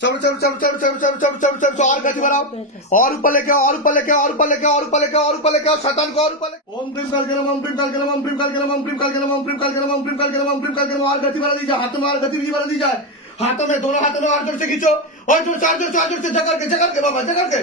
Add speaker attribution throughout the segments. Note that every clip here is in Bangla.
Speaker 1: चलो चलो चलो चलो चलो चलो चलो चलो चलो और गति बढ़ाओ और ऊपर लेके और ऊपर लेके और ऊपर लेके और ऊपर लेके और ऊपर लेके शैतान को और ऊपर ओम प्रीम काल गलम ओम प्रीम काल गलम ओम प्रीम काल गलम ओम प्रीम काल गलम ओम प्रीम काल गलम ओम प्रीम काल गलम ओम प्रीम काल गलम और गति बढ़ा दी जाए में और गतिविधि बढ़ा दी जाए हाथों में दोनों हाथों में और ज़ोर से खींचो और ज़ोर से ज़ोर से ज़ोर से जकड़ के जकड़ के बाबा जकड़ के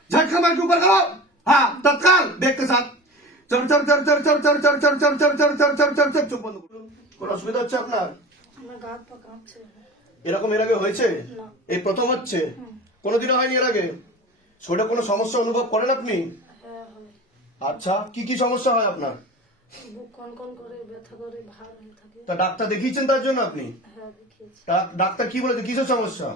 Speaker 1: झटका मार के ऊपर करो हाँ तत्काल देख के साथ चल चल चल चल चल चल चल चल चल चल चल चल चल चल चल চুপ বন্ধ করুন কোন অসুবিধা হচ্ছে আপনার
Speaker 2: আমার গা হাত পা কাঁপছে
Speaker 1: এরকম এর আগে হয়েছে
Speaker 2: না।
Speaker 1: এই প্রথম হচ্ছে কোনোদিনও হয়নি এর আগে শরীরে কোনো সমস্যা অনুভব করেন আপনি
Speaker 2: হ্যাঁ হয়
Speaker 1: আচ্ছা কি কি সমস্যা হয় আপনার
Speaker 2: বুক কনকন করে ব্যথা করে ভার হয়ে থাকে
Speaker 1: তা ডাক্তার দেখিয়েছেন তার জন্য আপনি
Speaker 2: হ্যাঁ দেখিয়েছি
Speaker 1: তা- ডাক্তার কি বলেছে কিসের সমস্যা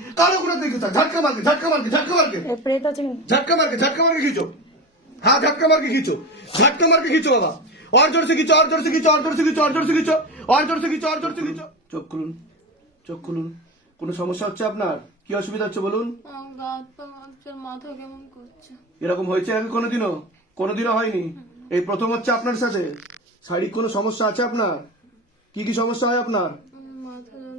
Speaker 1: और जोर से कालो गुना देखो झटका मार के झटका मार के झटका मार के
Speaker 2: প্রেত আছে
Speaker 1: झटका मार के झटका मार के खींचो हाँ झटका मार के खींचो झटका मार के खींचो बाबा और जोर से खींचो और जोर से खींचो और जोर से खींचो और जोर से खींचो और जोर से खींचो और जोर से खींचो চোখ খুলুন চোখ খুলুন কোনো সমস্যা হচ্ছে আপনার কি অসুবিধা হচ্ছে বলুন
Speaker 3: আমার গা হাত পা কাঁপছে মাথা কেমন করছে
Speaker 1: এরকম হয়েছে আগে কোনোদিনও কোনোদিনও হয়নি এই প্রথম হচ্ছে আপনার সাথে শারীরিক কোনো সমস্যা আছে আপনার কি কি সমস্যা হয় আপনার
Speaker 3: আমার মাথা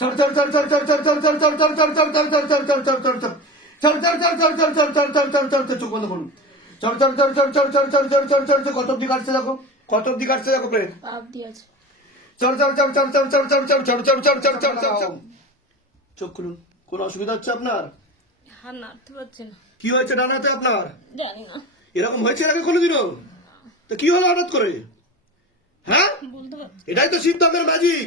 Speaker 1: চল চল চল
Speaker 4: চল চল চল চল
Speaker 1: চল চোখ বন্ধ করুন চল চল চল চল চল চল চল চল চল চল কত অব্দি কাটছে দেখো কত অব্দি কাটছে দেখো প্রেত চল চল চল চল চল চল চল চল চল চল চল চল চল চল চোখ খুলুন কোনো অসুবিধা হচ্ছে আপনার কি হয়েছে ডানাতে আপনার এরকম হয়েছে আগে কোনোদিনও তো কি হলো হঠাৎ করে হ্যাঁ এটাই তো সিদ্ধান্তের ম্যাজিক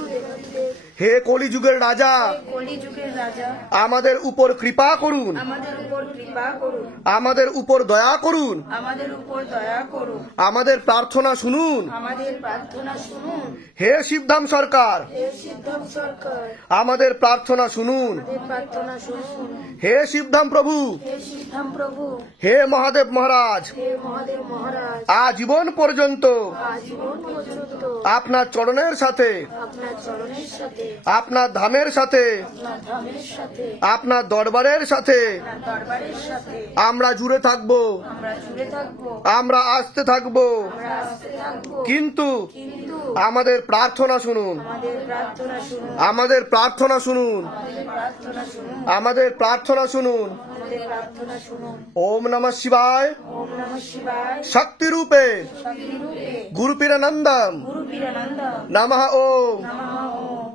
Speaker 1: হে কলিযুগের রাজা
Speaker 2: কলিযুগের রাজা
Speaker 1: আমাদের উপর কৃপা করুন।
Speaker 2: আমাদের
Speaker 1: আমাদের উপর দয়া করুন।
Speaker 2: আমাদের উপর দয়া করুন।
Speaker 1: আমাদের প্রার্থনা শুনুন।
Speaker 2: আমাদের প্রার্থনা শুনুন।
Speaker 1: হে শিবধাম সরকার।
Speaker 2: হে সিদ্ধাম সরকার।
Speaker 1: আমাদের প্রার্থনা শুনুন।
Speaker 2: আমাদের প্রার্থনা শুনুন।
Speaker 1: হে শিবধাম প্রভু।
Speaker 2: হে সিদ্ধাম প্রভু।
Speaker 1: হে মহাদেব মহারাজ।
Speaker 2: হে মহাদেব মহারাজ।
Speaker 1: আজীবন পর্যন্ত।
Speaker 2: আজীবন পর্যন্ত।
Speaker 1: আপনার চরণের সাথে।
Speaker 2: আপনার চরণের সাথে।
Speaker 1: আপনার ধামের সাথে।
Speaker 2: আপনার ধামের সাথে।
Speaker 1: আপনার দরবারের সাথে।
Speaker 2: আপনার দরবারের সাথে
Speaker 1: আমরা জুড়ে থাকব।
Speaker 2: আমরা
Speaker 1: আসতে থাকব। কিন্তু আমাদের প্রার্থনা শুনুন।
Speaker 2: আমাদের প্রার্থনা শুনুন।
Speaker 1: আমাদের প্রার্থনা শুনুন। ওম নম শিবায়। শক্তি রূপে
Speaker 2: গুরুপিরানন্দম।
Speaker 1: নম ওম।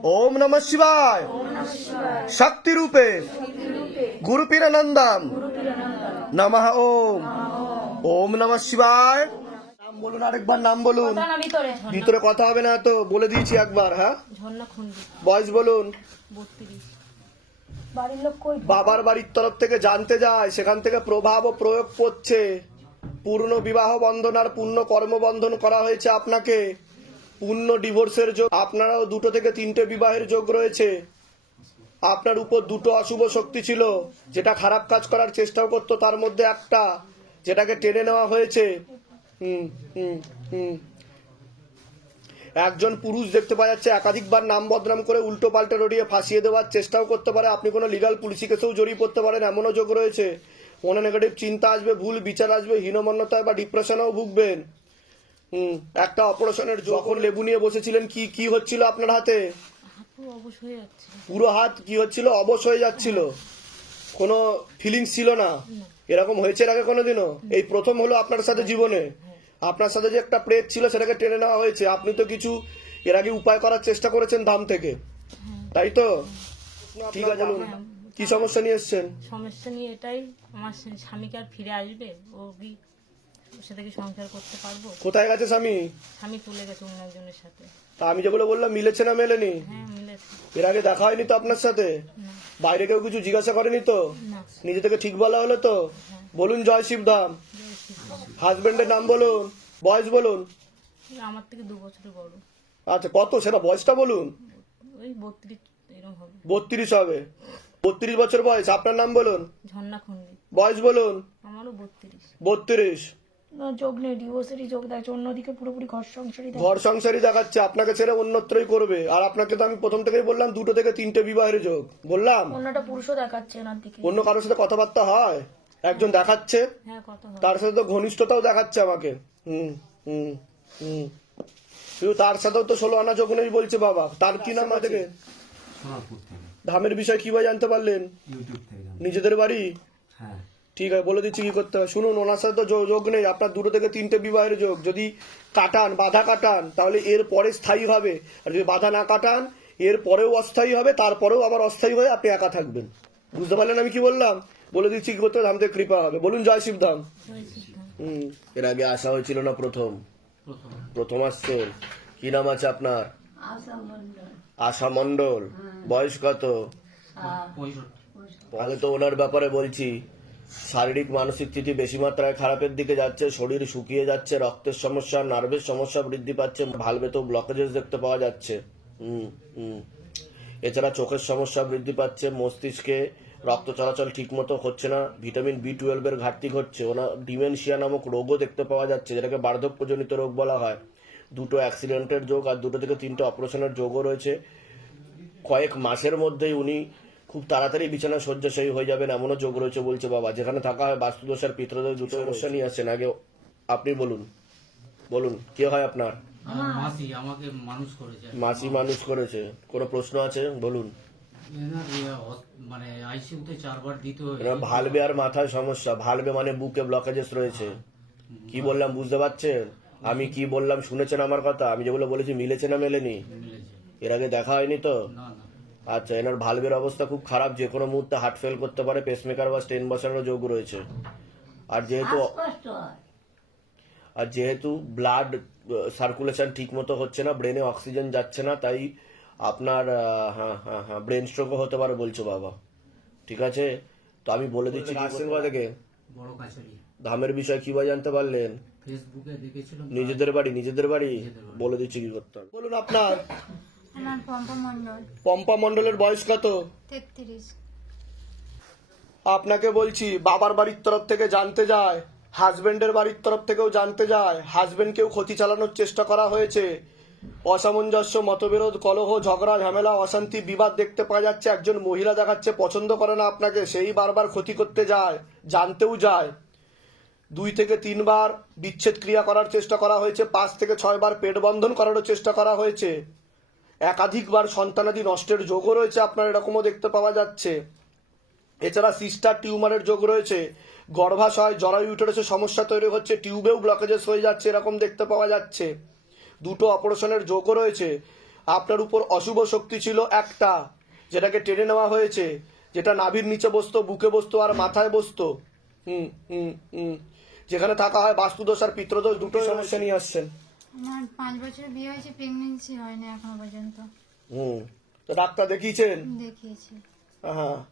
Speaker 1: ওম। নম শিবায়। শক্তি রূপে গুরু পীরানন্দম নমঃ ওম। ওম। নমঃ শিবায়। নাম বলুন আরেকবার নাম বলুন।
Speaker 2: ভিতরে
Speaker 1: কথা হবে না তো বলে দিয়েছি একবার হ্যাঁ? বয়স বলুন। বাবার বাড়ির তরফ থেকে জানতে যায় সেখান থেকে প্রভাব ও প্রয়োগ করছে পূর্ণ বিবাহ বন্ধন আর পূর্ণ কর্মবন্ধন করা হয়েছে আপনাকে। পূর্ণ ডিভোর্সের যোগ আপনারাও দুটো থেকে তিনটে বিবাহের যোগ রয়েছে। আপনার উপর দুটো অশুভ শক্তি ছিল। যেটা খারাপ কাজ করার চেষ্টাও করতো, তার মধ্যে একটা, যেটাকে টেনে নেওয়া হয়েছে। একজন পুরুষ দেখতে পাওয়া যাচ্ছে, একাধিকবার নাম বদনাম করে উল্টো পাল্টে রড়িয়ে ফাঁসিয়ে দেওয়ার চেষ্টাও করতে পারে। আপনি কোনো লিগাল পুলিশি কেসেও জড়িয়ে পড়তে পারেন, এমনও যোগ রয়েছে। মনে নেগেটিভ চিন্তা আসবে, ভুল বিচার আসবে, হীনমন্যতায় বা ডিপ্রেশনেও ভুগবেন। হুম, একটা অপারেশনের যখন লেবু নিয়ে বসেছিলেন, কি কি হচ্ছিল আপনার হাত?
Speaker 2: পুরো অবশ হয়ে যাচ্ছে
Speaker 1: পুরো হাত কি হচ্ছিল? অবশ হয়ে যাচ্ছিল। কোনো ফিলিংস ছিল না। এরকম হয়েছে এর আগে কোনোদিনও? এই প্রথম হলো আপনার সাথে জীবনে। আপনার সাথে যে একটা প্রেত ছিল সেটাকে টেনে নেওয়া হয়েছে। আপনি তো কিছু এর আগে উপায় করার চেষ্টা করেছেন ধাম থেকে। তাই তো? ঠিক আছে বলুন কি সমস্যা নিয়ে এসছেন?
Speaker 5: সমস্যা নিয়ে এটাই। আমার স্বামীকে আর ফিরে আসবে? ও কি সাথে কি সংসার করতে পারব?
Speaker 1: কোথায় গেছে স্বামী?
Speaker 5: স্বামী চলে গেছে অন্য একজনের সাথে।
Speaker 1: তা আমি যেগুলো বললাম মিলেছে না মেলেনি?
Speaker 5: হ্যাঁ মিলেছে।
Speaker 1: এর আগে দেখা হয়নি তো আপনার সাথে? বাইরে কেউ কিছু জিজ্ঞাসা করেনি তো? নিজে থেকে ঠিক বলা হলো তো? বলুন জয় শিবধাম হাজবেন্ডের নাম বলুন বয়স বলুন।
Speaker 5: আমার থেকে দু বছরের বড়।
Speaker 1: আচ্ছা কত? সেটা বয়সটা বলুন।
Speaker 5: ওই বত্রিশ হবে।
Speaker 1: বত্রিশ হবে। বত্রিশ বছর বয়স আপনার নাম বলুন।
Speaker 5: ঝর্ণা খুন্ডি।
Speaker 1: বয়স বলুন।
Speaker 5: আমারও বত্রিশ।
Speaker 1: বত্রিশ।
Speaker 2: যোগ নেই ডিভোর্সেরই যোগ দেখছে অন্যদিকে পুরোপুরি ঘর সংসারই
Speaker 1: ঘর সংসারই দেখাচ্ছে আপনাকে ছেড়ে অন্যত্রই করবে। আর আপনাকে তো আমি প্রথম থেকেই বললাম দুটো থেকে তিনটে বিবাহের যোগ। বললাম?
Speaker 2: অন্যটা পুরুষও দেখাচ্ছে এনার দিকে।
Speaker 1: অন্য কারোর সাথে কথাবার্তা হয়? একজন দেখাচ্ছে?
Speaker 5: হ্যাঁ
Speaker 1: তার সাথে তো ঘনিষ্ঠতাও দেখাচ্ছে আমাকে। হুম হুম হুম। কিন্তু তার সাথেও তো ষোলো আনা যোগ নেই বলছে বাবা। তার কি নাম আছে
Speaker 6: থেকে।
Speaker 1: ধামের বিষয় কীভাবে জানতে পারলেন?
Speaker 6: ইউটিউব থেকে জানলাম।
Speaker 1: নিজেদের বাড়ি?
Speaker 6: হ্যাঁ।
Speaker 1: ঠিক আছে বলে দিচ্ছি কি করতে হবে? শুনুন ওনার সাথে তো যোগ নেই আপনার দুটো থেকে তিনটে বিবাহের যোগ। যদি কাটান বাধা কাটান তাহলে এর পরে স্থায়ী হবে। আর যদি বাধা না কাটান এর পরেও অস্থায়ী হবে তারপরেও আবার অস্থায়ী হয়ে আপনি একা থাকবেন। বুঝতে পারলেন আমি কি বললাম? বলে দিচ্ছি কি করতে হবে? ধাম কৃপা হবে। বলুন জয় শিবধাম
Speaker 5: জয়
Speaker 1: হুম। এর আগে আসা হয়েছিল না প্রথম? প্রথম আসছেন কি নাম আছে আপনার? আশা মন্ডল বয়স কত? আগে তো ওনার ব্যাপারে বলছি। শারীরিক মানসিক স্থিতি বেশি মাত্রায় খারাপের দিকে যাচ্ছে, শরীর শুকিয়ে যাচ্ছে, রক্তের সমস্যা, নার্ভের সমস্যা বৃদ্ধি পাচ্ছে ভালভে তো ব্লকেজেস দেখতে পাওয়া যাচ্ছে। এছাড়া চোখের সমস্যা বৃদ্ধি পাচ্ছে, মস্তিষ্কে রক্ত চলাচল ঠিক মতো হচ্ছে না ভিটামিন বি টুয়েলভের ঘাটতি ঘটছে ওনার ডিমেনশিয়া নামক রোগও দেখতে পাওয়া যাচ্ছে, যেটাকে বার্ধক্যজনিত রোগ বলা হয়। দুটো অ্যাক্সিডেন্টের যোগ আর দুটো থেকে তিনটে অপারেশনের যোগও রয়েছে। কয়েক মাসের মধ্যেই উনি খুব তাড়াতাড়ি বিছানা শয্যাশায়ী হয়ে যাবেন এমনও যোগ রয়েছে বলছে বাবা। যেখানে থাকা হয় বাস্তুদোষ আর পিত্রদোষ দুটো সমস্যা নিয়ে আসছেন। আগে আপনি বলুন। বলুন কে হয় আপনার?
Speaker 7: মাসি আমাকে মানুষ করেছে।
Speaker 1: মাসি মানুষ করেছে। কোনো প্রশ্ন আছে? বলুন।
Speaker 7: মানে আইসিইউতে চারবার দিতে হয়েছে
Speaker 1: ভালবে আর মাথায় সমস্যা। ভালবে মানে বুকে ব্লকেজেস রয়েছে। কি বললাম বুঝতে পারছেন? আমি কি বললাম শুনেছেন আমার কথা? আমি যেগুলো বলেছি মিলেছে না মেলেনি? এর আগে দেখা হয়নি তো?
Speaker 7: না না।
Speaker 1: আচ্ছা এনার ভালভের অবস্থা খুব খারাপ যে কোনো মুহূর্তে হার্ট ফেল করতে পারে পেসমেকার বা স্টেন বসানোর যোগ রয়েছে। আর যেহেতু আর। যেহেতু ব্লাড সার্কুলেশন ঠিক মতো হচ্ছে না ব্রেনে অক্সিজেন যাচ্ছে না তাই আপনার হ্যাঁ হ্যাঁ হ্যাঁ ব্রেন স্ট্রোকও হতে পারে বলছো বাবা। ঠিক আছে? তো আমি বলে দিচ্ছি কোথা থেকে ধামের বিষয় কীভাবে জানতে পারলেন? নিজেদের বাড়ি? নিজেদের বাড়ি। বলে দিচ্ছি কি করতে হবে? বলুন আপনার।
Speaker 4: আমার পম্পা মণ্ডল
Speaker 1: পম্পা মণ্ডলের বয়স কত?
Speaker 4: তেত্রিশ।
Speaker 1: আপনাকে বলছি বাবার বাড়ির তরফ থেকে জানতে যায় হাজবেন্ডের বাড়ির তরফ থেকেও জানতে যায় হাজবেন্ডকেও ক্ষতি চালানোর চেষ্টা করা হয়েছে। অসামঞ্জস্য মতবিরোধ কলহ ঝগড়া ঝামেলা অশান্তি বিবাদ দেখতে পাওয়া যাচ্ছে একজন মহিলা দেখাচ্ছে পছন্দ করে না আপনাকে সেই বারবার ক্ষতি করতে যায় জানতেও যায়। দুই থেকে তিনবার বিচ্ছেদ ক্রিয়া করার চেষ্টা করা হয়েছে পাঁচ থেকে ছয়বার পেট বন্ধন করারও চেষ্টা করা হয়েছে। একাধিকবার সন্তানাদি নষ্টের যোগও রয়েছে, আপনার এরকমও দেখতে পাওয়া যাচ্ছে। এছাড়া সিস্টার টিউমারের যোগ রয়েছে, গর্ভাশয়, জরায়ু ইউটারাসে সমস্যা তৈরি হচ্ছে, টিউবেও ব্লকেজেস হয়ে যাচ্ছে, এরকম দেখতে পাওয়া যাচ্ছে। দুটো অপারেশনের যোগও রয়েছে। আপনার উপর অশুভ শক্তি ছিল একটা, যেটাকে টেনে নেওয়া হয়েছে, যেটা নাভির নিচে বসতো, বুকে বসতো আর মাথায় বসতো। হুম হুম হুম। যেখানে থাকা হয় বাস্তুদোষ আর পিত্রদোষ দুটো সমস্যা নিয়ে আসছেন।
Speaker 4: আমার পাঁচ বছর বিয়ে হয়েছে প্রেগনেন্সি হয়নি এখনও পর্যন্ত।
Speaker 1: হুম। তো ডাক্তার দেখিয়েছেন?
Speaker 4: দেখিয়েছি।
Speaker 1: হ্যাঁ।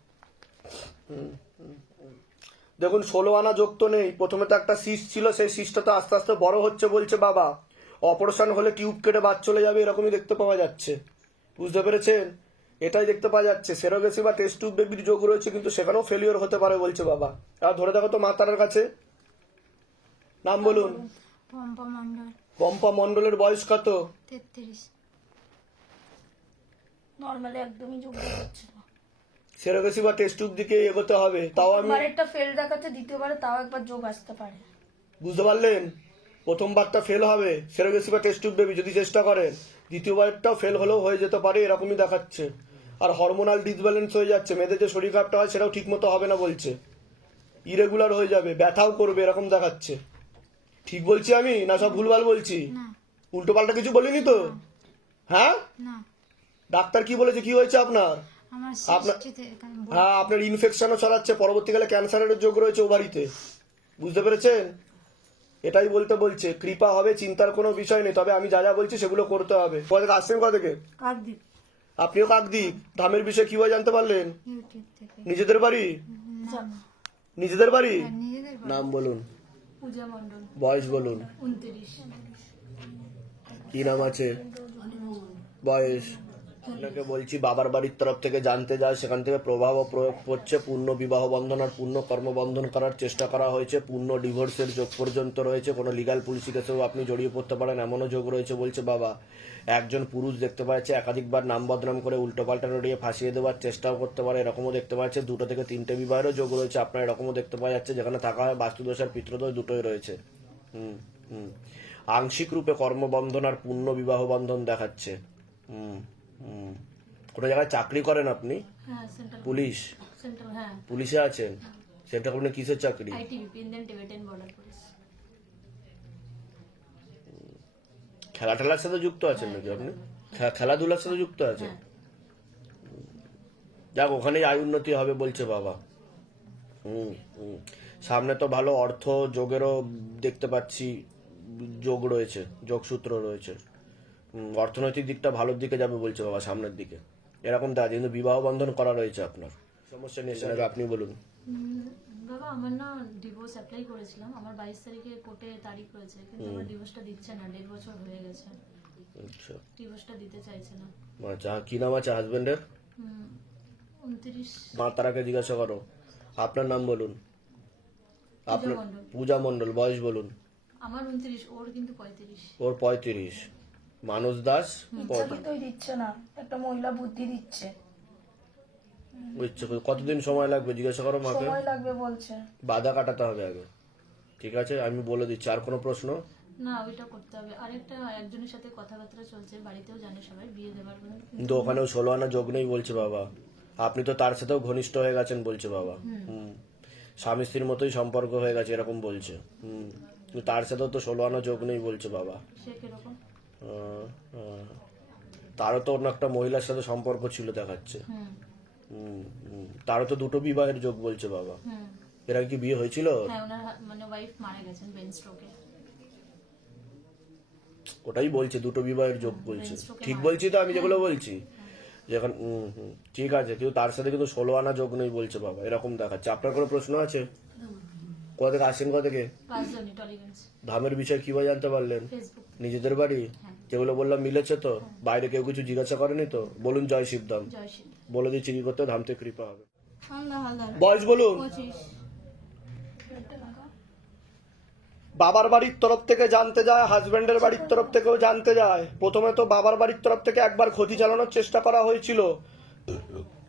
Speaker 1: দেখুন ষোলো আনা যোগ তো নেই। প্রথমে তো একটা সিস্ট ছিল সেই সিস্টটা তো আস্তে আস্তে বড় হচ্ছে বলছে বাবা। অপারেশন হলে টিউব কেটে বাদ চলে যাবে এরকমই দেখতে পাওয়া যাচ্ছে। বুঝতে পেরেছেন? এটাই দেখতে পাওয়া যাচ্ছে। সেরোগেসি বা টেস্ট টিউব বেবির যোগ রয়েছে কিন্তু সেখানেও ফেলিওর হতে পারে বলছে বাবা। আর ধরে দেখো তো মাতারার কাছে। নাম বলুন।
Speaker 4: পম্পা মণ্ডল।
Speaker 1: পম্পা মণ্ডলের বয়স কত?
Speaker 4: তেত্রিশ।
Speaker 2: নর্মালি একদমই যোগ হচ্ছে না।
Speaker 1: সেরোগেসি বা টেস্ট টিউব দিকে এগোতে হবে তাও আমি
Speaker 2: বারেরটা ফেল দেখাচ্ছে দ্বিতীয়বারে তাও একবার যোগ আসতে পারে।
Speaker 1: বুঝতে পারলেন? প্রথমবারটা ফেল হবে সেরোগেসি বা টেস্ট টিউব বেবি যদি চেষ্টা করেন দ্বিতীয়বারটাও ফেল হলেও হয়ে যেতে পারে এরকমই দেখাচ্ছে। আর হরমোনাল ডিসব্যালেন্স হয়ে যাচ্ছে মেয়েদের যে শরীর খারাপটা হয় সেটাও ঠিক মতো হবে না বলছে। ইরেগুলার হয়ে যাবে ব্যথাও করবে এরকম দেখাচ্ছে। ঠিক বলছি আমি? না সব ভুলভাল বলছি?
Speaker 4: না।
Speaker 1: উল্টো পাল্টা কিছু বলিনি তো? হ্যাঁ? ডাক্তার কি বলেছে? কি হয়েছে আপনার? আপনার- হ্যাঁ আপনার ইনফেকশনও ছড়াচ্ছে পরবর্তীকালে ক্যান্সারের যোগ রয়েছে ওভারিতে বুঝতে পেরেছেন? এটাই বলতে বলছে। কৃপা হবে চিন্তার কোনো বিষয় নেই। তবে আমি যা যা বলছি সেগুলো করতে হবে। কোথা থেকে আসছেন কোথা থেকে? আপনিও কাকদ্বীপ। ধামের বিষয়ে কীভাবে জানতে পারলেন? নিজেদের বাড়ি? নিজেদের বাড়ি?
Speaker 4: আর নিজেদের বল-
Speaker 1: নাম বলুন।
Speaker 2: পূজা মণ্ডল।
Speaker 1: বয়স বলুন।
Speaker 2: উনত্রিশ।
Speaker 1: কি নাম আছে? বয়স? আপনাকে বলছি বাবার বাড়ির তরফ থেকে জানতে যায় সেখান থেকে প্রভাব ও প্রয়োগ করছে পূর্ণ বিবাহ বন্ধন আর পূর্ণ কর্মবন্ধন করার চেষ্টা করা হয়েছে পূর্ণ ডিভোর্সের যোগ পর্যন্ত রয়েছে কোনো লিগাল পুলিশি কেসেও আপনি জড়িয়ে পড়তে পারেন এমনও যোগ রয়েছে বলছে বাবা। একজন পুরুষ দেখতে পাচ্ছে একাধিকবার নাম বদনাম করে উল্টোপাল্টা নড়িয়ে ফাঁসিয়ে দেওয়ার চেষ্টাও করতে পারে এরকমও দেখতে পাচ্ছে। দুটো থেকে তিনটে বিবাহেরও যোগ রয়েছে আপনার এরকমও দেখতে পাওয়া যাচ্ছে যেখানে থাকা হয় বাস্তুদোষ আর পিতৃদোষ দুটোই রয়েছে। হুম হুম। আংশিক রূপে কর্মবন্ধন আর পূর্ণ বিবাহ বন্ধন দেখাচ্ছে। হুম হুম। কোনো জায়গায় চাকরি করেন আপনি?
Speaker 5: হ্যাঁ
Speaker 1: পুলিশ?
Speaker 5: হ্যাঁ।
Speaker 1: পুলিশে আছেন? সেটা আপনি কিসের চাকরি? খেলা টেলার সাথে যুক্ত আছেন নাকি আপনি? খেলাধুলার সাথে যুক্ত আছেন? যাক ওখানেই আয় উন্নতি হবে বলছে বাবা। হুম হুম। সামনে তো ভালো অর্থ যোগেরও দেখতে পাচ্ছি যোগ রয়েছে যোগসূত্র রয়েছে। অর্থনৈতিক দিকটা ভালোর দিকে যাবে বলছে বাবা সামনের দিকে। এরকম দেখা যায় কিন্তু বিবাহ বন্ধন করা রয়েছে আপনার। সমস্যা নিয়ে আপনি বলুন।
Speaker 5: আমার না ডিভোর্স অ্যাপ্লাই করেছিলাম। আমার বাইশ তারিখে কোর্টে তারিখ হয়েছে কিন্তু আমার ডিভোর্সটা দিচ্ছে না দেড় বছর হয়ে গেছে।
Speaker 1: আচ্ছা।
Speaker 5: ডিভোর্সটা দিতে চাইছে না।
Speaker 1: আচ্ছা কি নাম আছে হাজবেন্ডের
Speaker 5: হুম, উনত্রিশ।
Speaker 1: মা তারাকে জিজ্ঞাসা করো। আপনার নাম বলুন। আপনার পূজা মণ্ডল বয়স বলুন।
Speaker 5: আমার উনত্রিশ ওর কিন্তু পঁয়ত্রিশ।
Speaker 1: ওর পঁয়ত্রিশ।
Speaker 8: মানস দাস
Speaker 2: দিচ্ছে না। একটা মহিলা বুদ্ধি দিচ্ছে।
Speaker 8: বুঝছ কতদিন সময় লাগবে? জিজ্ঞাসা করো মাকে।
Speaker 2: সময় লাগবে বলছে।
Speaker 8: বাধা কাটাতে হবে আগে। ঠিক আছে? আমি বলে দিচ্ছি। আর কোনো প্রশ্ন?
Speaker 3: না ওইটা করতে হবে। আরেকটা একজনের সাথে কথাবার্তা চলছে। বাড়িতেও জানে সবাই বিয়ে পরে
Speaker 8: কিন্তু ওখানেও ষোলো আনা যোগ নেই বলছে বাবা। আপনি তো তার সাথেও ঘনিষ্ঠ হয়ে গেছেন বলছে বাবা। হুম। স্বামী স্ত্রীর মতোই সম্পর্ক হয়ে গেছে এরকম বলছে। হুম। কিন্তু তার সাথেও তো ষোলো আনা যোগ নেই বলছে বাবা। তারও তো অন্য একটা মহিলার সাথে সম্পর্ক ছিল দেখাচ্ছে। তারও তো দুটো বিবাহের যোগ বলছে বাবা। এর আগে কি বিয়ে হয়েছিল?
Speaker 3: হ্যাঁ ওনার মানে ওয়াইফ মারা গেছেন ব্রেন স্ট্রোকে
Speaker 8: ওটাই বলছে দুটো বিবাহের যোগ বলছে। ঠিক বলছি তো আমি যেগুলো বলছি? যেখান হুম, হুম, ঠিক আছে কিন্তু তার সাথে কিন্তু ষোলো আনা যোগ নেই বলছে বাবা। এরকম দেখাচ্ছে। আপনার কোনো প্রশ্ন আছে? কোথা থেকে আসছেন কোথা থেকে? ধামের বিষয়ে কীভাবে জানতে পারলেন? নিজেদের বাড়ি? যেগুলো বললাম মিলেছে তো? বাইরে কেউ কিছু জিজ্ঞাসা করেনি তো? বলুন জয় শিবধাম।
Speaker 3: জয়
Speaker 8: বলে দিচ্ছি কি করতে ধাম থেকে কৃপা হবে। বয়স বলুন। বাবার বাড়ির তরফ থেকে জানতে যায় হাজবেন্ডের বাড়ির তরফ থেকেও জানতে যায়। প্রথমে তো বাবার বাড়ির তরফ থেকে একবার ক্ষতি চালানোর চেষ্টা করা হয়েছিল।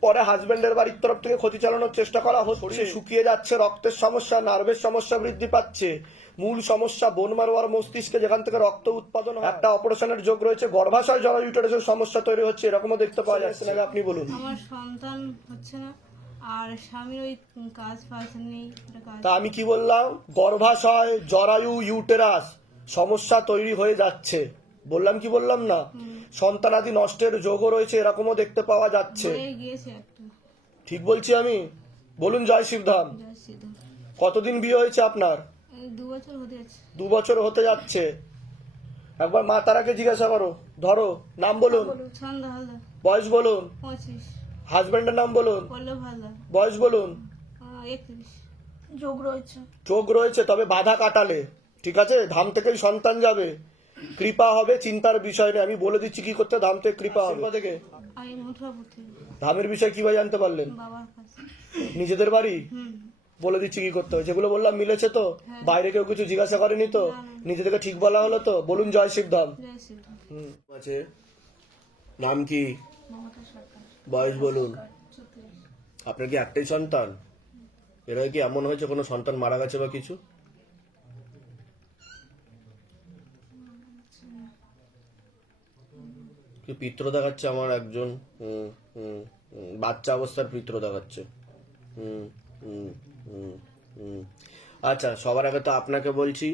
Speaker 8: পরে হাজবেন্ডের বাড়ির তরফ থেকে ক্ষতি চালানোর চেষ্টা করা হচ্ছে। শুকিয়ে যাচ্ছে রক্তের সমস্যা নার্ভের সমস্যা বৃদ্ধি পাচ্ছে। মূল সমস্যা বোন মারোয়ার মস্তিষ্কে যেখান থেকে রক্ত উৎপাদন হয় একটা অপারেশনের যোগ রয়েছে। গর্ভাশয় জরা ইউটারাসের সমস্যা তৈরি হচ্ছে এরকমও দেখতে পাওয়া যাচ্ছে। না আপনি বলুন?
Speaker 5: আমার সন্তান হচ্ছে না আর স্বামীর ওই কাজ ফাজ নেই
Speaker 8: তা আমি কি বললাম? গর্ভাশয় জরায়ু ইউটেরাস সমস্যা তৈরি হয়ে যাচ্ছে। বললাম কি বললাম না? সন্তানাদি নষ্টের যোগও রয়েছে এরকমও দেখতে পাওয়া যাচ্ছে। ঠিক বলছি আমি? বলুন জয় শিবধাম। কতদিন বিয়ে হয়েছে আপনার?
Speaker 5: দু বছর হতে যাচ্ছে।
Speaker 8: দু বছর হতে যাচ্ছে। একবার মা তারাকে জিজ্ঞাসা করো ধরো নাম বলুন। বয়স বলুন।
Speaker 5: পঁচিশ।
Speaker 8: হাজবেন্ডের নাম বলুন। বয়স বলুন।
Speaker 2: যোগ রয়েছে।
Speaker 8: চোখ রয়েছে তবে বাধা কাটালে। ঠিক আছে? ধাম থেকেই সন্তান যাবে। কৃপা হবে চিন্তার বিষয় নেই। আমি বলে দিচ্ছি কি করতে ধাম থেকে কৃপা হবে। থেকে? ধামের বিষয় কীভাবে জানতে পারলেন? নিজেদের বাড়ি?
Speaker 5: হুম।
Speaker 8: বলে দিচ্ছি কি করতে হবে? যেগুলো বললাম মিলেছে তো? বাইরে কেউ কিছু জিজ্ঞাসা করেনি তো? নিজে থেকে ঠিক বলা হলো তো? বলুন জয় শিবধাম হুম। আছে। নাম কি? বয়স বলুন। আপনার কি একটাই সন্তান? এর কি এমন হয়েছে কোনো সন্তান মারা গেছে বা কিছু? কি পিত্র দেখাচ্ছে আমার একজন? হুম, হুম, হুম, বাচ্চা অবস্থার পিত্র দেখাচ্ছে। হুম। আচ্ছা সবার আগে তো আপনাকে বলছি,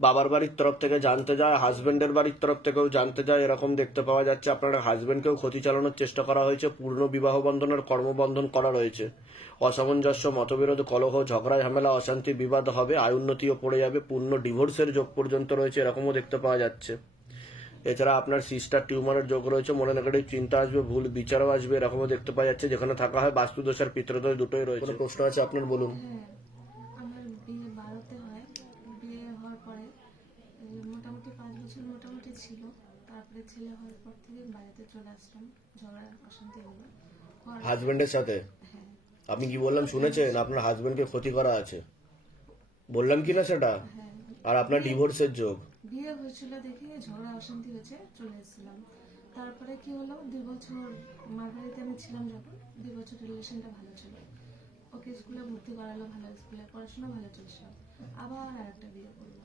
Speaker 8: বাবার বাড়ির তরফ থেকে জানতে যায়, হাজবেন্ডের বাড়ির তরফ থেকেও জানতে যায়, এরকম দেখতে পাওয়া যাচ্ছে আপনার হাজবেন্ডকেও ক্ষতি চালানোর চেষ্টা করা হয়েছে, পূর্ণ বিবাহ বন্ধনের কর্মবন্ধন করা রয়েছে। অসামঞ্জস্য, মতবিরোধ, কলহ, ঝগড়া, ঝামেলা, অশান্তি, বিবাদ হবে, আয় উন্নতিও পড়ে যাবে, পূর্ণ ডিভোর্সের যোগ পর্যন্ত রয়েছে, এরকমও দেখতে পাওয়া যাচ্ছে। এছাড়া আপনার সিস্টার টিউমারের যোগ রয়েছে মনে নেগেটিভ চিন্তা আসবে ভুল বিচারও আসবে এরকমও দেখতে পাওয়া যাচ্ছে যেখানে থাকা হয় বাস্তুদোষ আর পিতৃদোষ দুটোই রয়েছে। কোনো প্রশ্ন আছে আপনার? বলুন।
Speaker 3: হ্যাঁ বারোতে হয়। বিয়ে হওয়ার পরে এই মোটামুটি পাঁচ বছর মোটামুটি ছিল। তারপরে ছেলে হওয়ার পর থেকে বাড়িতে চলে আসলাম ঝগড়া অশান্তি হলো।
Speaker 8: হাজবেন্ডের সাথে?
Speaker 3: হ্যাঁ।
Speaker 8: আপনি কি বললাম শুনেছেন? আপনার হাজবেন্ডকে ক্ষতি করা আছে। বললাম কি না সেটা?
Speaker 3: হ্যাঁ।
Speaker 8: আর আপনার ডিভোর্সের যোগ?
Speaker 3: বিয়ে হয়েছিল দেখে ঝগড়া অশান্তি হয়েছে চলে এসেছিলাম। তারপরে কি হলো দুই বছর মার বাড়িতে আমি ছিলাম যখন দুই বছর রিলেশনটা ভালো ছিল। ওকে স্কুলে ভর্তি করালো ভালো স্কুলে পড়াশোনা ভালো চলছিল আবার আর একটা বিয়ে করল।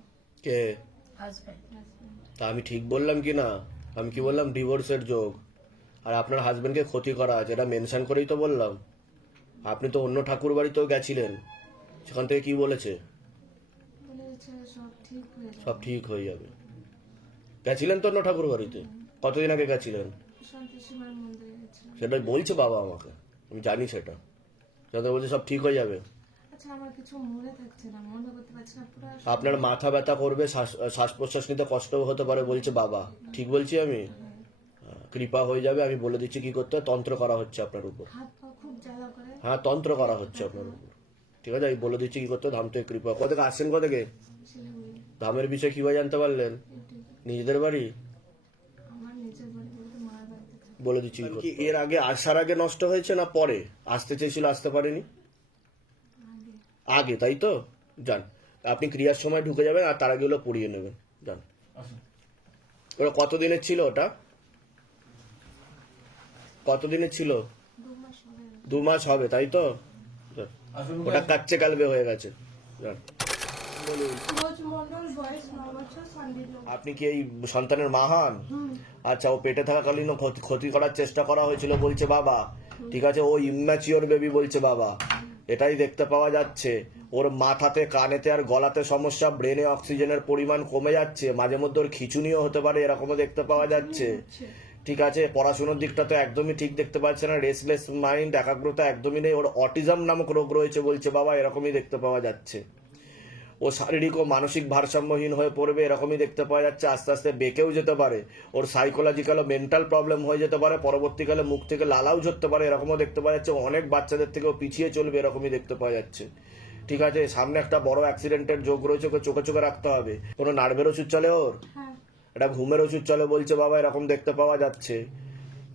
Speaker 8: কে?
Speaker 2: হাজবেন্ড
Speaker 8: তা আমি ঠিক বললাম কি না? আমি কি বললাম ডিভোর্সের যোগ? আর আপনার হাজবেন্ডকে ক্ষতি করা আছে এটা মেনশন করেই তো বললাম। আপনি তো অন্য ঠাকুর বাড়িতেও গেছিলেন। সেখান থেকে কি বলেছে?
Speaker 3: সব ঠিক হয়ে যাবে।
Speaker 8: গেছিলেন তো অন্য ঠাকুর বাড়িতে? কতদিন আগে গেছিলেন? সেটাই বলছে বাবা আমাকে। আমি জানি সেটা। যাতে বলছে সব ঠিক হয়ে যাবে।
Speaker 3: আচ্ছা না না
Speaker 8: আপনার মাথা ব্যথা করবে শ্বাস শ্বাস প্রশ্বাস নিতে কষ্ট হতে পারে বলছে বাবা। ঠিক বলছি আমি? হ্যাঁ, কৃপা হয়ে যাবে আমি বলে দিচ্ছি কি করতে তন্ত্র করা হচ্ছে আপনার উপর। হ্যাঁ তন্ত্র করা হচ্ছে আপনার উপর। ঠিক আছে আমি বলে দিচ্ছি কি করতে ধাম থেকে কৃপা কোথেকে আসছেন কোথেকে?
Speaker 3: শিলিগুড়ি।
Speaker 8: ধামের বিষয়ে কীভাবে জানতে পারলেন? নিজেদের বাড়ি? বলে দিচ্ছি কি এর আগে আসার আগে নষ্ট হয়েছে না পরে? আসতে চেয়েছিল আসতে পারেনি?
Speaker 3: আগে।
Speaker 8: তাই তো? যান আপনি ক্রিয়ার সময় ঢুকে যাবেন আর তার আগে হলো পড়িয়ে নেবেন। যান। ওটা কত দিনের ছিল ওটা? কত দিনের ছিল? দু মাস হবে। তাই তো? ওটা কাচ্চে কালবে হয়ে গেছে। যান। আপনি কি এই সন্তানের মা হন? আচ্ছা ও পেটে থাকাকালীন ক্ষতি- ক্ষতি করার চেষ্টা করা হয়েছিল বলছে বাবা। ঠিক আছে ও ইম্যাচিওর বেবি বলছে বাবা। এটাই দেখতে পাওয়া যাচ্ছে। ওর মাথাতে কানেতে আর গলাতে সমস্যা ব্রেনে অক্সিজেনের পরিমাণ কমে যাচ্ছে। মাঝে মধ্যে ওর খিচুনিও হতে পারে এরকমও দেখতে পাওয়া যাচ্ছে। ঠিক আছে পড়াশোনার দিকটা তো একদমই ঠিক দেখতে পাচ্ছে না রেসলেস মাইন্ড একাগ্রতা একদমই নেই। ওর অটিজম নামক রোগ রয়েছে বলছে বাবা এরকমই দেখতে পাওয়া যাচ্ছে। ও শারীরিক ও মানসিক ভারসাম্যহীন হয়ে পড়বে এরকমই দেখতে পাওয়া যাচ্ছে। আস্তে আস্তে বেঁকেও যেতে পারে। ওর সাইকোলজিক্যাল ও মেন্টাল প্রবলেম হয়ে যেতে পারে। পরবর্তীকালে মুখ থেকে লালাও ঝরতে পারে এরকমও দেখতে পাওয়া যাচ্ছে। অনেক বাচ্চাদের থেকেও পিছিয়ে চলবে এরকমই দেখতে পাওয়া যাচ্ছে। ঠিক আছে সামনে একটা বড় অ্যাক্সিডেন্টের যোগ রয়েছে ওকে চোখে চোখে রাখতে হবে। কোনো নার্ভের ওষুধ চলে ওর?
Speaker 9: হ্যাঁ।
Speaker 8: এটা ঘুমের ওষুধ চলে বলছে বাবা এরকম দেখতে পাওয়া যাচ্ছে।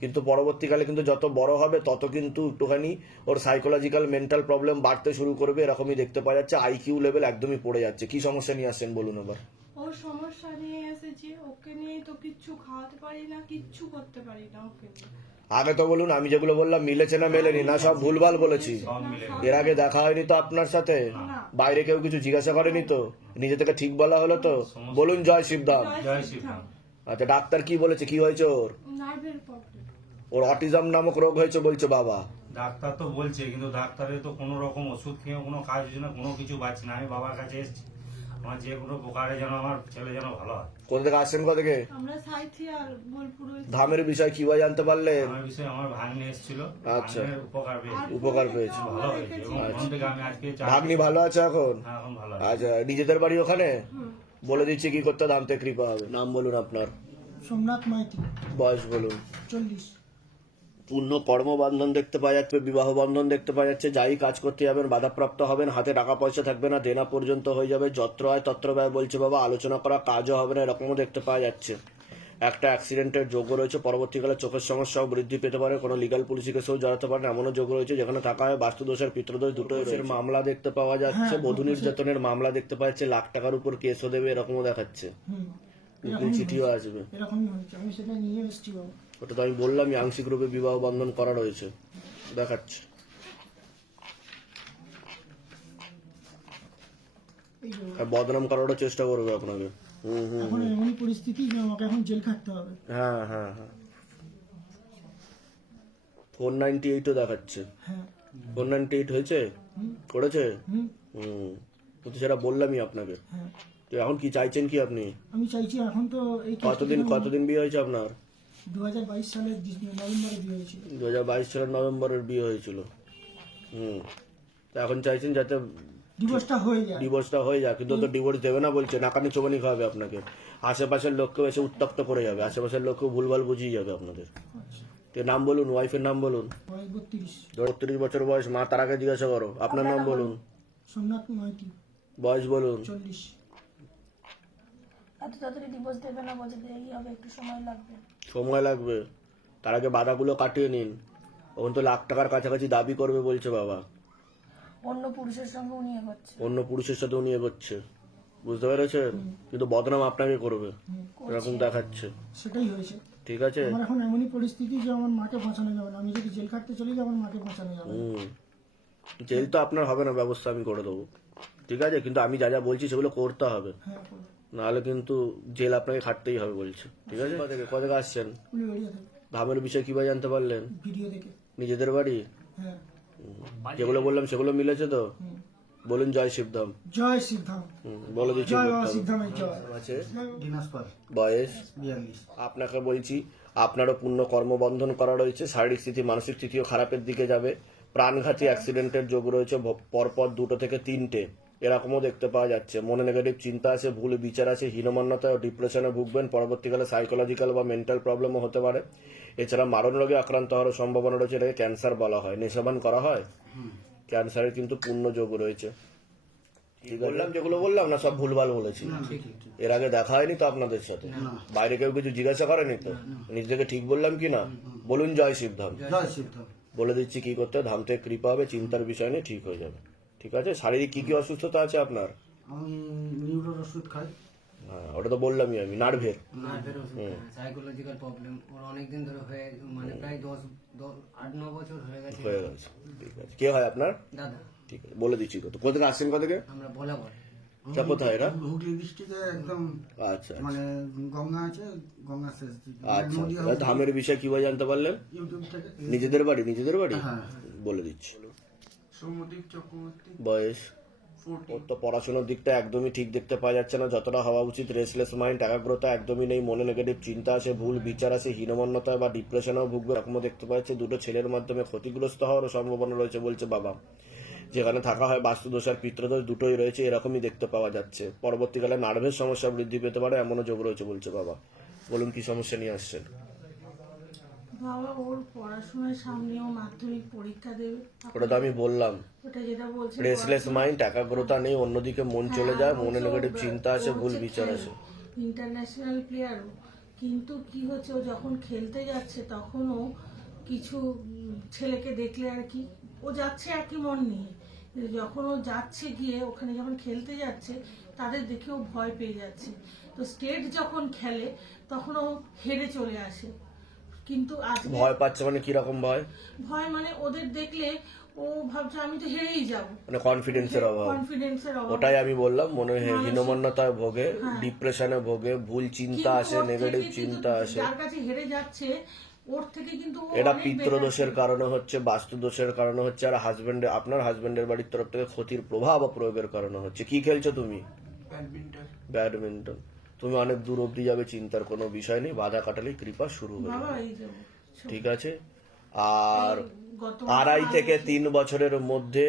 Speaker 8: কিন্তু পরবর্তীকালে কিন্তু যত বড় হবে তত কিন্তু একটুখানি ওর সাইকোলজিক্যাল মেন্টাল প্রবলেম বাড়তে শুরু করবে। এরকমই দেখতে পাওয়া যাচ্ছে। আইকিউ লেভেল একদমই পড়ে যাচ্ছে। কি সমস্যা নিয়ে আসছেন বলুন এবার?
Speaker 9: ওর সমস্যা নিয়ে এসেছি। ওকে নিয়ে তো কিচ্ছু খাওয়াতে পারি না কিচ্ছু করতে পারি না ওকে
Speaker 8: আগে তো বলুন আমি যেগুলো বললাম মিলেছে না মেলেনি? না সব ভুলভাল বলেছি। এর আগে দেখা হয়নি তো আপনার সাথে? বাইরে কেউ কিছু জিজ্ঞাসা করেনি তো? নিজে থেকে ঠিক বলা হলো তো? বলুন জয় শিবধাম। আচ্ছা ডাক্তার কি বলেছে? কি হয়েছে ওর?
Speaker 9: নার্ভের প্রবলেম
Speaker 8: ওর অটিজম নামক রোগ হয়েছে বলছে বাবা।
Speaker 10: ডাক্তার তো বলছে কিন্তু ডাক্তারের তো কোনো রকম ওষুধ খেয়ে কোনো কাজ হচ্ছে না কোনো কিছু পাচ্ছি না। আমি বাবার কাছে এসেছি। আমার যে কোনো প্রকারে যেন আমার ছেলে যেন ভালো হয়।
Speaker 8: কোথা থেকে আসছেন কোথা থেকে? ধামের বিষয় কীভাবে জানতে পারলেন
Speaker 10: আমার বিষয়ে আমার ভাগ্নে এসেছিল।
Speaker 8: আচ্ছা।
Speaker 10: উপকার পেয়েছি।
Speaker 8: উপকার পেয়েছে।
Speaker 10: ভালো হয়েছে। এবং ওখান থেকে আমি আজকে
Speaker 8: ভাগ্নি ভালো আছে এখন?
Speaker 10: হ্যাঁ এখন ভালো আছে।
Speaker 8: আচ্ছা নিজেদের বাড়ি ওখানে? বলে দিচ্ছি কি করতে দামতে কৃপা হবে। নাম বলুন আপনার।
Speaker 11: সোমনাথ মাইতি।
Speaker 8: বয়স বলুন।
Speaker 11: চল্লিশ।
Speaker 8: পূর্ণ কর্মবন্ধন দেখতে পাওয়া যাচ্ছে বিবাহ বন্ধন দেখতে পাওয়া যাচ্ছে যাই কাজ করতে যাবেন বাধাপ্রাপ্ত হবেন হাতে টাকা পয়সা থাকবে না দেনা পর্যন্ত হয়ে যাবে যত্র হয় তত্র ব্যয় বলছে বাবা আলোচনা করা কাজও হবে না এরকমও দেখতে পাওয়া যাচ্ছে। একটা অ্যাক্সিডেন্টের যোগ রয়েছে পরবর্তীকালে চোখের সমস্যাও বৃদ্ধি পেতে পারে কোনো লিগাল পুলিশি কেসেও জড়াতে পারে এমনও যোগ রয়েছে যেখানে থাকা হয় বাস্তুদোষের পিতৃদোষ দুটো এর মামলা দেখতে পাওয়া যাচ্ছে বধূ নির্যাতনের মামলা দেখতে পাওয়া যাচ্ছে লাখ টাকার উপর কেসও দেবে এরকমও দেখাচ্ছে। চিঠিও আসবে।
Speaker 11: এরকমই হয়েছে। আমি সেটা নিয়ে এসেছি বাবু।
Speaker 8: ওটা তো আমি বললাম আংশিক রূপে বিবাহ বন্ধন করা রয়েছে। দেখাচ্ছে। আর বদনাম করারও চেষ্টা করবে আপনাকে হুম হুম
Speaker 11: এখন এমনই পরিস্থিতি যে আমাকে এখন জেল খাটতে হবে।
Speaker 8: হ্যাঁ হ্যাঁ হ্যাঁ। ফোর নাইনটি এইটও দেখাচ্ছে।
Speaker 11: হ্যাঁ।
Speaker 8: ফোর নাইনটি এইট হয়েছে? করেছে?
Speaker 11: হুম।
Speaker 8: তো সেটা বললামই আপনাকে।
Speaker 11: হ্যাঁ।
Speaker 8: তো এখন কি চাইছেন কি আপনি?
Speaker 11: আমি চাইছি এখন তো
Speaker 8: কতদিন কতদিন বিয়ে হয়েছে আপনার?
Speaker 11: দু হাজার বাইশ সালের নভেম্বরে বিয়ে হয়েছিল।
Speaker 8: দু হাজার বাইশ সালের নভেম্বরের বিয়ে হয়েছিল। হুম। তো এখন চাইছেন যাতে
Speaker 11: ডিভোর্সটা হয়ে যায়।
Speaker 8: ডিভোর্সটা হয়ে যায় কিন্তু তো ডিভোর্স দেবে না বলছে নাকানি চোবানি খাওয়াবে আপনাকে। আশেপাশের লোককেও এসে উত্তপ্ত করে যাবে আশেপাশের লোককেও ভুলভাল বুঝিয়ে যাবে আপনাদের।
Speaker 11: আচ্ছা।
Speaker 8: নাম বলুন ওয়াইফের নাম বলুন।
Speaker 11: বত্রিশ।
Speaker 8: বছর বয়স মা তার আগে জিজ্ঞাসা করো আপনার নাম বলুন।
Speaker 11: সোমনাথ মাইতি
Speaker 8: বয়স বলুন।
Speaker 11: চল্লিশ।
Speaker 2: এত তাড়াতাড়ি ডিভোর্স দেবে না বলছে দেরি হবে একটু সময় লাগবে।
Speaker 8: সময় লাগবে। তার আগে বাধাগুলো কাটিয়ে নিন। ওখান তো লাখ টাকার কাছাকাছি দাবি করবে বলছে বাবা।
Speaker 2: অন্য পুরুষের সঙ্গে উনি এগোচ্ছে
Speaker 8: অন্য পুরুষের সাথে উনি এগোচ্ছে বুঝতে পেরেছেন? কিন্তু বদনাম আপনাকে করবে। এরকম দেখাচ্ছে।
Speaker 11: সেটাই হয়েছে।
Speaker 8: ঠিক আছে?
Speaker 11: আমার এখন এমনই পরিস্থিতি যে আমার মাকে বাঁচানো যাবে না। আমি যদি জেল খাটতে চলে যাই আমার মাকে বাঁচানো যাবে
Speaker 8: জেল তো আপনার হবে না ব্যবস্থা আমি করে দেবো। ঠিক আছে? কিন্তু আমি যা যা বলছি সেগুলো করতে হবে।
Speaker 11: হ্যাঁ।
Speaker 8: নাহলে কিন্তু জেল আপনাকে খাটতেই হবে বলছে। ঠিক আছে? কোথা থেকে? কোথা থেকে আসছেন? ধামের বিষয়ে কীভাবে জানতে পারলেন? নিজেদের বাড়ি?
Speaker 11: হ্যাঁ।
Speaker 8: যেগুলো বললাম সেগুলো মিলেছে তো? বলুন জয় শিবধাম।
Speaker 11: জয়
Speaker 8: হুম, বলে দিচ্ছি
Speaker 11: জয়
Speaker 8: আছে।
Speaker 10: দিনাজপুর
Speaker 8: বয়স? আপনাকে বলছি আপনারও পূর্ণ কর্মবন্ধন করা রয়েছে শারীরিক স্থিতি মানসিক স্থিতিও খারাপের দিকে যাবে। প্রাণঘাতী অ্যাক্সিডেন্টের যোগ রয়েছে পরপর দুটো থেকে তিনটে। এরকমও দেখতে পাওয়া যাচ্ছে। মনে নেগেটিভ চিন্তা আছে ভুল বিচার আছে হীনমন্যতা ও ডিপ্রেশনে ভুগবেন। পরবর্তীকালে সাইকোলজিক্যাল বা মেন্টাল প্রবলেমও হতে পারে। এছাড়া মারণ রোগে আক্রান্ত হওয়ার সম্ভাবনা রয়েছে। এটাকে ক্যান্সার বলা হয়। নেশাবান করা হয়? ক্যান্সারের কিন্তু পূর্ণ যোগ রয়েছে। বললাম? যেগুলো বললাম না সব ভুলভাল বলেছি। এর আগে দেখা হয়নি তো আপনাদের সাথে? বাইরে কেউ কিছু জিজ্ঞাসা করেনি তো? নিজেকে ঠিক বললাম কি না? বলুন জয় শিবধাম। বলে দিচ্ছি কি করতে ধাম থেকে কৃপা হবে চিন্তার বিষয় নিয়ে ঠিক হয়ে যাবে। ঠিক আছে? শারীরিক কি কি অসুস্থতা আছে আপনার?
Speaker 10: আমি নিউরোর ওষুধ খাই।
Speaker 8: হ্যাঁ ওটা তো বললামই আমি নার্ভের।
Speaker 7: নার্ভের ওষুধ সাইকোলজিক্যাল প্রবলেম ওর অনেকদিন ধরে হয়ে মানে প্রায় দশ দশ আট ন বছর হয়ে গেছে।
Speaker 8: হয়ে গেছে ঠিক আছে। কে হয় আপনার?
Speaker 7: দাদা।
Speaker 8: ঠিক আছে বলে দিচ্ছি কত কোথা। থেকে আসছেন কোথা থেকে
Speaker 7: আমরা বলা বলে
Speaker 8: তা কোথায় এরা?
Speaker 6: হুগলি ডিস্ট্রিক্টে একদম
Speaker 8: আচ্ছা
Speaker 6: মানে গঙ্গা আছে গঙ্গা শেষ
Speaker 8: আচ্ছা
Speaker 6: নদী
Speaker 8: আচ্ছা। ধামের বিষয়ে কীভাবে জানতে পারলেন?
Speaker 6: ইউটিউব থেকে।
Speaker 8: নিজেদের বাড়ি নিজেদের বাড়ি?
Speaker 6: হ্যাঁ।
Speaker 8: বলে দিচ্ছি।
Speaker 6: সৌমদীপ চক্রবর্তী?
Speaker 8: বয়স। ওর তো পড়াশোনার দিকটা একদমই ঠিক দেখতে পাওয়া যাচ্ছে না। যতটা হওয়া উচিত রেসলেস মাইন্ড একাগ্রতা একদমই নেই। মনে নেগেটিভ চিন্তা আসে ভুল বিচার আসে হীনমন্যতা বা ডিপ্রেশনেও ভুগবে। এরকমও দেখতে পাচ্ছে দুটো ছেলের মাধ্যমে ক্ষতিগ্রস্ত হওয়ারও সম্ভাবনা রয়েছে বলছে বাবা। যেখানে থাকা হয় বাস্তুদোষ আর পিত্রদোষ দুটোই রয়েছে এরকমই দেখতে পাওয়া যাচ্ছে। পরবর্তীকালে নার্ভের সমস্যা বৃদ্ধি পেতে পারে এমনও যোগ রয়েছে বলছে বাবা। বলুন কি সমস্যা নিয়ে আসছেন?
Speaker 3: বাবা ওর পড়াশোনার সামনেও মাধ্যমিক পরীক্ষা দেবে।
Speaker 8: ওটা তো আমি বললাম।
Speaker 3: ওটা যেটা বলছে
Speaker 8: রেসলেস মাইন্ড একাগ্রতা নেই অন্যদিকে মন চলে যায় মনে নেগেটিভ চিন্তা আসে ভুল বিচার আসে।
Speaker 3: ইন্টারন্যাশনাল প্লেয়ারও কিন্তু কি হচ্ছে ও যখন খেলতে যাচ্ছে তখনও কিছু ছেলেকে দেখলে আর কি ও যাচ্ছে আর কি মন নিয়ে। যখন ও যাচ্ছে গিয়ে ওখানে যখন খেলতে যাচ্ছে তাদের দেখে ও ভয় পেয়ে যাচ্ছে। তো স্টেট যখন খেলে তখন ও হেরে চলে আসে। কিন্তু আজকে
Speaker 8: ভয় পাচ্ছে মানে কীরকম ভয়?
Speaker 3: ভয় মানে ওদের দেখলে ও ভাবছে আমি তো হেরেই যাব।
Speaker 8: মানে কনফিডেন্সের অভাব।
Speaker 3: কনফিডেন্সের অভাব।
Speaker 8: ওটাই আমি বললাম মনে হয় হীনমন্যতায় ভোগে ডিপ্রেশনে ভোগে ভুল চিন্তা আসে নেগেটিভ চিন্তা আসে।
Speaker 3: যার কাছে হেরে যাচ্ছে ওর থেকে কিন্তু
Speaker 8: এটা পিত্রদোষের কারণে হচ্ছে বাস্তু দোষের কারণে হচ্ছে আর হাজবেন্ডের আপনার হাজবেন্ডের বাড়ির তরফ থেকে ক্ষতির প্রভাব বা প্রয়োগের কারণে হচ্ছে। কি খেলছো তুমি? ব্যাডমিন্টন। ব্যাডমিন্টন। তুমি অনেক দূর অব্দি যাবে চিন্তার কোনো বিষয় নেই। বাধা কাটালেই কৃপা শুরু হয়ে যাবে। ঠিক আছে? আর আড়াই থেকে তিন বছরের মধ্যে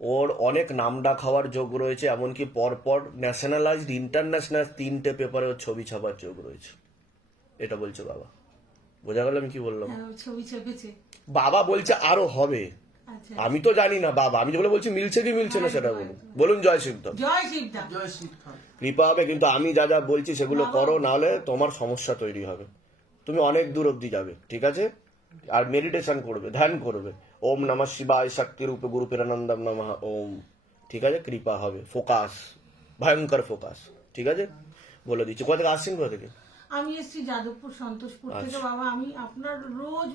Speaker 8: ওর অনেক নামডাক হওয়ার যোগ রয়েছে এমনকি পরপর ন্যাশনালাইজড ইন্টারন্যাশনাল তিনটে পেপারে ওর ছবি ছাপার যোগ রয়েছে। এটা বলছে বাবা। বোঝা গেল আমি কি বললাম?
Speaker 3: হ্যাঁ,
Speaker 8: বাবা বলছে আরও হবে।
Speaker 3: আচ্ছা।
Speaker 8: আমি তো জানি না বাবা। আমি যেগুলো বলছি মিলছে কি মিলছে না সেটা বলুন। বলুন জয় সিদ্ধ
Speaker 3: জয় শিবদা
Speaker 8: কৃপা হবে কিন্তু আমি যা যা বলছি সেগুলো করো নাহলে তোমার সমস্যা তৈরি হবে। তুমি অনেক দূর অব্দি যাবে ঠিক আছে? আর মেডিটেশন করবে ধ্যান করবে। ওম নমঃ শিবায় শক্তি রূপে গুরু প্রেরানন্দম নমঃ ওম। ঠিক আছে? কৃপা হবে ফোকাস ভয়ঙ্কর ফোকাস ঠিক আছে? বলে দিচ্ছি। কোথা থেকে? আসছেন কোথা থেকে?
Speaker 3: আমি এসেছি যাদবপুর সন্তোষপুর
Speaker 8: আচ্ছা।
Speaker 3: থেকে বাবা আমি আপনার রোজ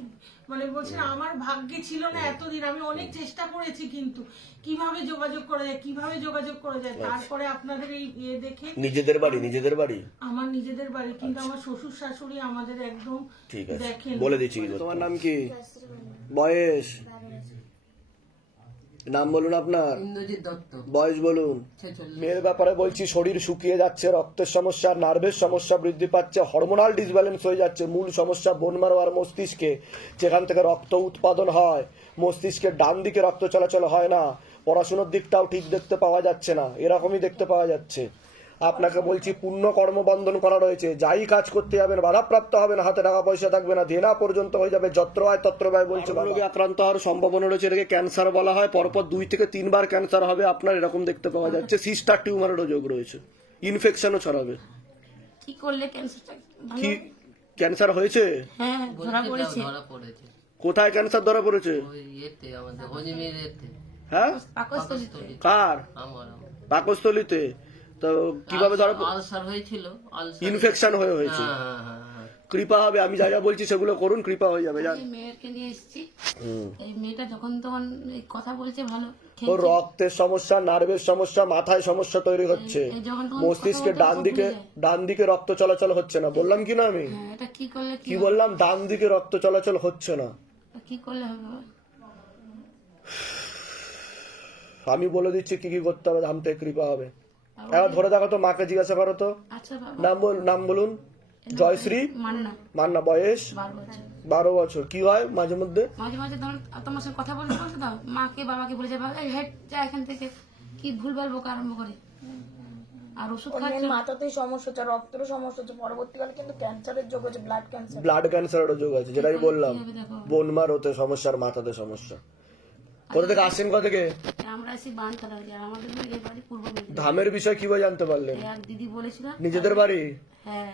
Speaker 3: মানে বলছেন আমার ভাগ্যে ছিল না এতদিন। আমি অনেক চেষ্টা করেছি কিন্তু কীভাবে যোগাযোগ করা যায় কীভাবে যোগাযোগ করা যায়
Speaker 8: আচ্ছা।
Speaker 3: তারপরে আপনাদের এই ইয়ে দেখে।
Speaker 8: নিজেদের বাড়ি নিজেদের বাড়ি?
Speaker 3: আমার নিজেদের বাড়ি কিন্তু আমার শ্বশুর শাশুড়ি আমাদের একদম
Speaker 8: আচ্ছা। ঠিক আছে।
Speaker 3: দেখেন।
Speaker 8: বলে দিচ্ছি। তোমার নাম কি? বয়স? নাম বলুন আপনার।
Speaker 12: ইন্দ্রজিৎ দত্ত।
Speaker 8: বয়স বলুন। মেয়ের ব্যাপারে বলছি শরীর শুকিয়ে যাচ্ছে রক্তের সমস্যা নার্ভের সমস্যা বৃদ্ধি পাচ্ছে হরমোনাল ডিসব্যালেন্স হয়ে যাচ্ছে মূল সমস্যা বোন মারো আর মস্তিষ্কে যেখান থেকে রক্ত উৎপাদন হয়। মস্তিষ্কের ডান দিকে রক্ত চলাচল হয় না পড়াশুনোর দিকটাও ঠিক দেখতে পাওয়া যাচ্ছে না এরকমই দেখতে পাওয়া যাচ্ছে। আপনাকে বলছি পূর্ণ কর্ম বন্ধন করা রয়েছে। যাই কাজ করতে যাবেন বাধাপ্রাপ্ত হবে না হাতে টাকা পয়সা থাকবে না দেনা পর্যন্ত হয়ে যাবে যত্র আয় তত্র ব্যয় বলছে রোগে আক্রান্ত হওয়ার সম্ভাবনা রয়েছে এটাকে ক্যান্সার বলা হয়। পরপর দুই থেকে তিনবার ক্যান্সার হবে আপনার এরকম দেখতে পাওয়া যাচ্ছে। সিস্টার টিউমারেরও যোগ রয়েছে ইনফেকশনও ছড়াবে।
Speaker 13: কি করলে ক্যান্সারটা?
Speaker 8: কি ক্যান্সার হয়েছে?
Speaker 13: হ্যাঁ ধরা পড়েছে।
Speaker 8: কোথায় ক্যান্সার ধরা পড়েছে? হ্যাঁ? কার?
Speaker 12: আমার।
Speaker 8: পাকস্থলিতে। তো কীভাবে ধরা
Speaker 12: আলসার হয়েছিল আলসার
Speaker 8: ইনফেকশন হয়ে হয়েছে।
Speaker 12: হ্যাঁ হ্যাঁ হ্যাঁ
Speaker 8: কৃপা হবে আমি যা যা বলছি সেগুলো করুন কৃপা হয়ে যাবে জান
Speaker 13: এই মেয়েকে নিয়ে এসেছি। এই মেয়েটা যখন তখন কথা বলছে ভালো
Speaker 8: ওর রক্তের সমস্যা নার্ভের সমস্যা মাথায় সমস্যা তৈরি হচ্ছে।
Speaker 13: এই যখন তখন
Speaker 8: মস্তিষ্কে ডান দিকে ডান দিকে রক্ত চলাচল হচ্ছে না। বললাম কি না আমি?
Speaker 13: এটা কি করলে কি
Speaker 8: কি বললাম? ডান দিকে রক্ত চলাচল হচ্ছে না।
Speaker 13: কি করলে হবে?
Speaker 8: আমি বলে দিচ্ছি কি কি করতে হবে ধাম থেকে কৃপা হবে। এবার ধরে দেখো তো মাকে জিজ্ঞাসা করো তো।
Speaker 13: আচ্ছা
Speaker 8: নাম বল নাম বলুন। জয়শ্রী?
Speaker 13: মান্না।
Speaker 8: মান্না বয়স?
Speaker 13: বারো বছর।
Speaker 8: কি হয় মাঝে মধ্যে?
Speaker 13: মাঝে মাঝে ধরুন তোমার সঙ্গে কথা বলতে বলতে দাও মাকে বাবাকে বলে যাবে হেড যা এখান থেকে। কি ভুলভাল বকা আরম্ভ করে? আর ওষুধ আচ্ছা। খাচ্ছে?
Speaker 2: মাথাতেই সমস্যা হচ্ছে রক্তেরও সমস্যা হচ্ছে। পরবর্তীকালে কিন্তু ক্যান্সারের যোগ হচ্ছে ব্লাড ক্যান্সার
Speaker 8: ব্লাড ক্যান্সারেরও যোগ আছে যেটাই বললাম।
Speaker 13: কীভাবে দেখো।
Speaker 8: বোনমার হতে সমস্যার মাথাতে সমস্যা। কোথা থেকে আসছেন কোথা থেকে?
Speaker 13: আমরা আসি বানতলা আর আমাদের মেয়ের বাড়ি পূর্ব
Speaker 8: ধামের বিষয় কীভাবে জানতে পারলেন?
Speaker 13: এক দিদি বলেছিল
Speaker 8: নিজেদের বাড়ি?
Speaker 13: হ্যাঁ।